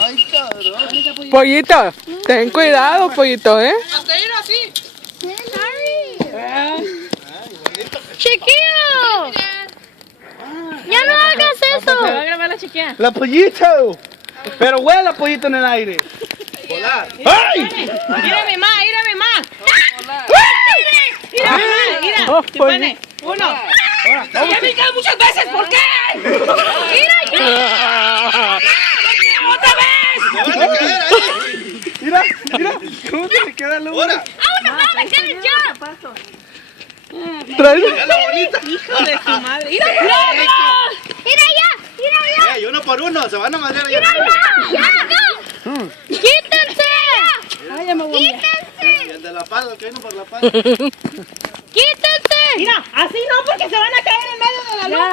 Ay, cabrón. Pollito, ten cuidado, pollito, ¿eh? Hasta ir así. ¡Chiquillo! ¡Ya no hagas eso! Va a grabar la chiquilla. La pollito. Pero huele la pollito en el aire. Volar. ¡Ay! Mírame más, mírame más. Mírame más, mira. Oh, Te pone uno. ¡Ya me cae muchas veces! ¿Por qué? ¡Mira ya! ¡Otra vez! Mira, mira. ¿Cómo se le queda la hora? Trae- La bonita. Hijo de su madre. ¡Mira! ¡Mira ya! Y uno por uno. Se van a madrear allá. ¡Quítense! Ay, ya me voy. ¡Quítense! Y el de la pala, el que vino por la pala. ¡Quítense! Mira, así no, porque se van a caer en medio de la luz.